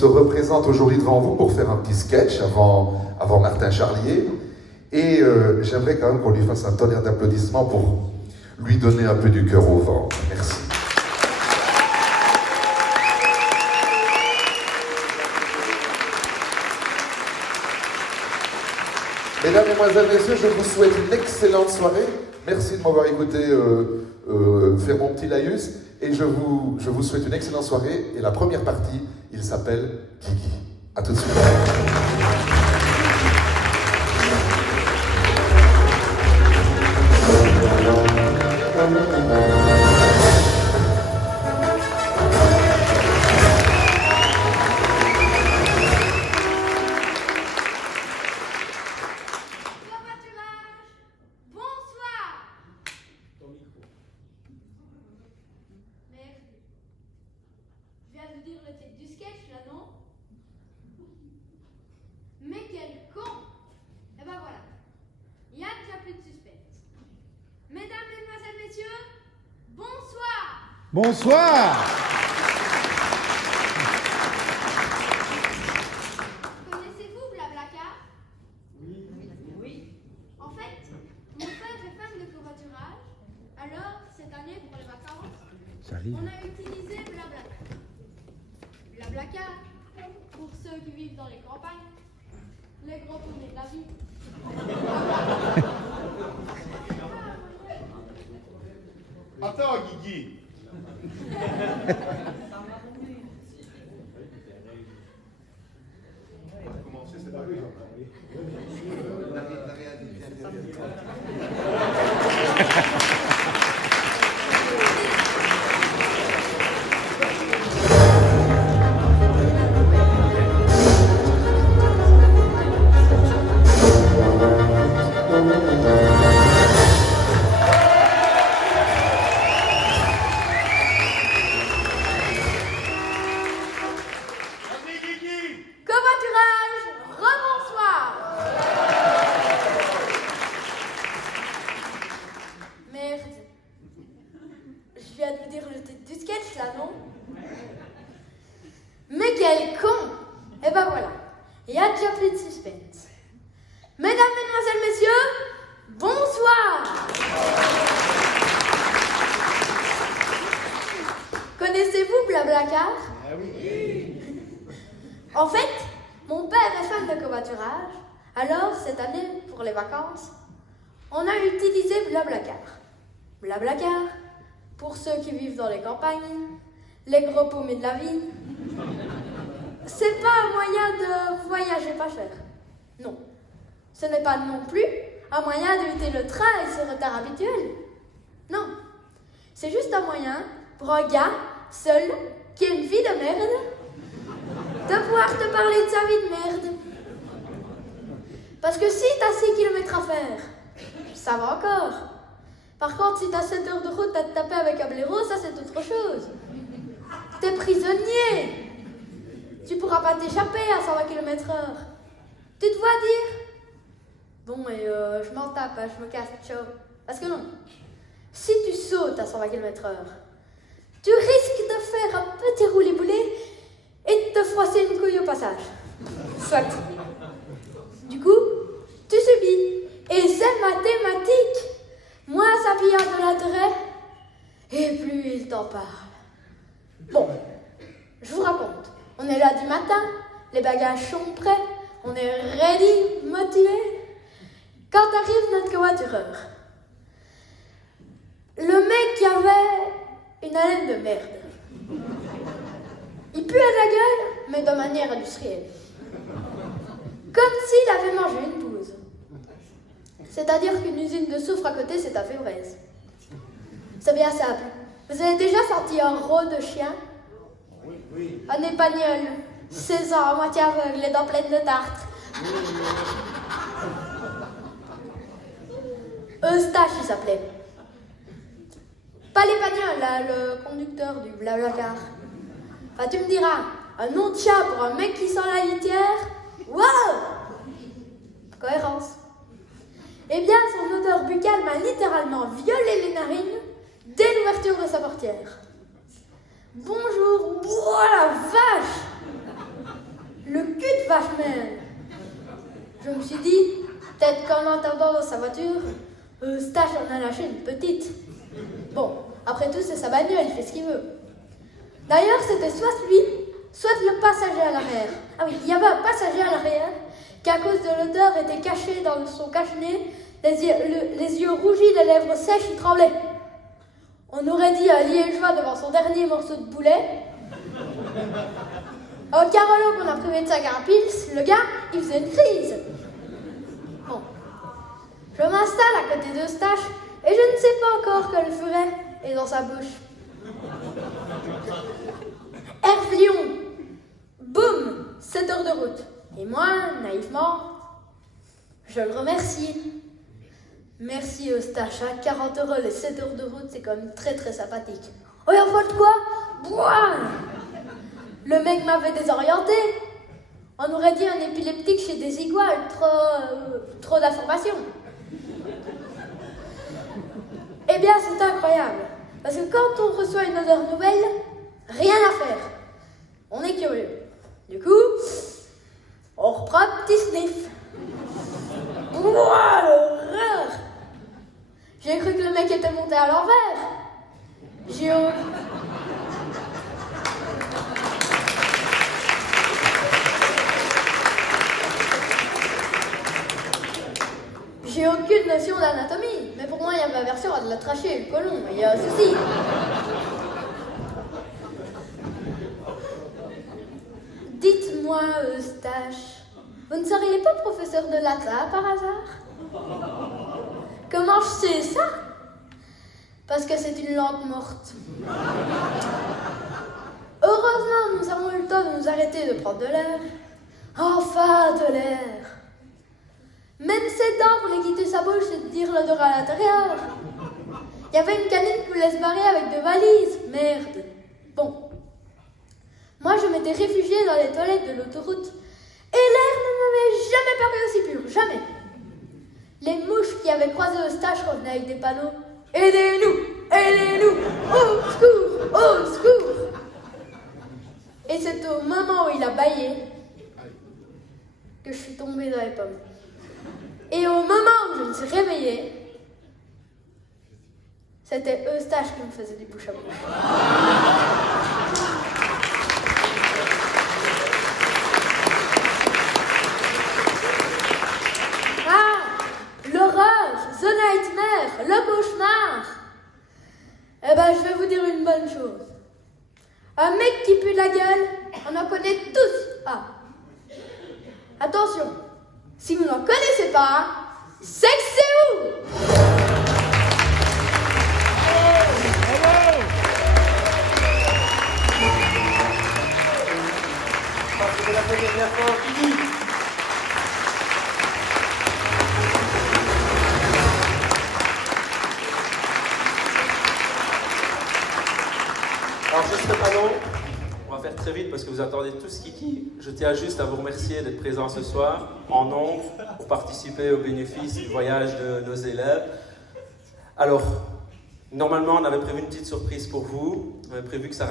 se représente aujourd'hui devant vous pour faire un petit sketch avant Martin Charlier. Et j'aimerais quand même qu'on lui fasse un tonnerre d'applaudissements pour lui donner un peu du cœur au ventre. Merci. Mesdames, Mesdemoiselles, Messieurs, je vous souhaite une excellente soirée. Merci de m'avoir écouté faire mon petit laïus. Et je vous souhaite une excellente soirée. Et la première partie, il s'appelle Kiki. À tout de suite. Mais quel con! Et ben voilà, il n'y a déjà plus de suspense. Mesdames, Mesdemoiselles, Messieurs, bonsoir! Bonsoir! Connaissez-vous Blablacar? Oui. En fait, mon père est fan de covoiturage, alors cette année pour les vacances, on a utilisé Blablacar. Blablacar, pour ceux qui vivent dans les campagnes, les gros poneys de la vie. Attends, Guigui. On va commencer, c'est pas grave. Covoiturage, rebonsoir. Merde. Je viens de vous dire le titre du sketch là, non? Mais quel con! Et ben voilà, il y a déjà plus de suspense. Mesdames, Mesdemoiselles, Messieurs, bonsoir! Connaissez-vous Blablacar? Ah oui. En fait, mon père est fan de covoiturage, alors cette année, pour les vacances, on a utilisé Blablacar. Blablacar, pour ceux qui vivent dans les campagnes, les gros paumés de la ville, c'est pas un moyen de voyager pas cher. Non, ce n'est pas non plus un moyen d'éviter le train et ses retards habituels. Non, c'est juste un moyen pour un gars seul qui a une vie de merde de pouvoir te parler de sa vie de merde. Parce que si t'as 6 km à faire, ça va encore. Par contre, si t'as 7 heures de route à te taper avec un blaireau, ça c'est autre chose. T'es prisonnier. Tu pourras pas t'échapper à 120 km/h. Tu te vois dire bon, et je m'en tape, hein, je me casse, ciao. Parce que non. Si tu sautes à 120 km/h, tu risques de faire un petit roulé-boulé et de te froisser une couille au passage. Soit. Du coup, tu subis. Et c'est mathématique. Moins ça pille de l'intérêt, et plus il t'en parle. Bon, je vous raconte. On est là du matin, les bagages sont prêts, on est ready, motivé. Quand arrive notre covoitureur, le mec qui avait une haleine de merde. Il puait la gueule, mais de manière industrielle. Comme s'il avait mangé une bouse. C'est-à-dire qu'une usine de soufre à côté, c'est à Fébraise. C'est bien simple. Vous avez déjà senti un rot de chien? Oui. Un épagnol, 16 ans, à moitié aveugle, les dents pleines de tartre. Eustache, il s'appelait. Pas l'épagnol, là, le conducteur du Blablacar. Enfin, tu me diras, un nom de chat pour un mec qui sent la litière? Wow! Cohérence. Eh bien, son odeur buccale m'a littéralement violé les narines dès l'ouverture de sa portière. Bonjour, oh la vache! vachement. Je me suis dit, peut-être qu'en entendant sa voiture, Eustache en a lâché une petite. Bon, après tout, c'est sa bagnole, il fait ce qu'il veut. D'ailleurs, c'était soit lui, soit le passager à l'arrière. Ah oui, il y avait un passager à l'arrière qui, à cause de l'odeur, était caché dans son cache-nez, les yeux rougis, les lèvres sèches, il tremblait. On aurait dit un liégeois devant son dernier morceau de boulet. Un Carolo qu'on a privé de sa carapils, le gars, il faisait une crise. Bon. Je m'installe à côté d'Eustache et je ne sais pas encore que le furet est dans sa bouche. Hervion. Boum, 7 heures de route. Et moi, naïvement, je le remercie. Merci Eustache, à 40 € les 7 heures de route, c'est quand même très très sympathique. Oh, et en fait quoi? Boah! Le mec m'avait désorienté. On aurait dit un épileptique chez des iguales, trop d'informations. Eh bien, c'est incroyable. Parce que quand on reçoit une odeur nouvelle, rien à faire. On est curieux. Du coup, on reprend un petit sniff. Ouah, l'horreur! J'ai cru que le mec était monté à l'envers. J'ai aucune notion d'anatomie, mais pour moi, il y a ma version de la trachée et le côlon, il y a un souci. Dites-moi, Eustache, vous ne seriez pas professeur de latin par hasard? Comment je sais ça? Parce que c'est une langue morte. Heureusement, nous avons eu le temps de nous arrêter de prendre de l'air. Enfin, de l'air. Même ses dents voulaient quitter sa bouche et dire l'odeur à l'intérieur. Il y avait une canine qui voulait se barrer avec deux valises. Merde. Bon. Moi, je m'étais réfugiée dans les toilettes de l'autoroute et l'air ne m'avait jamais paru aussi pur. Jamais. Les mouches qui avaient croisé Eustache revenaient avec des panneaux. Aidez-nous! Aidez-nous! Au secours! Au secours! Et c'est au moment où il a bâillé que je suis tombée dans les pommes. Et au moment où je me suis réveillée, c'était Eustache qui me faisait des bouche à bouche. The nightmare, le cauchemar. Eh ben, je vais vous dire une bonne chose. Un mec qui pue de la gueule, on en connaît tous. Ah. Attention, si vous n'en connaissez pas, c'est que c'est où? C'était la première fois, Guigui. Alors, je serai pas long, on va faire très vite parce que vous attendez tous Kiki. Je tiens juste à vous remercier d'être présents ce soir, en nombre, pour participer au bénéfice du voyage de nos élèves. Alors, normalement, on avait prévu une petite surprise pour vous. On avait prévu que ça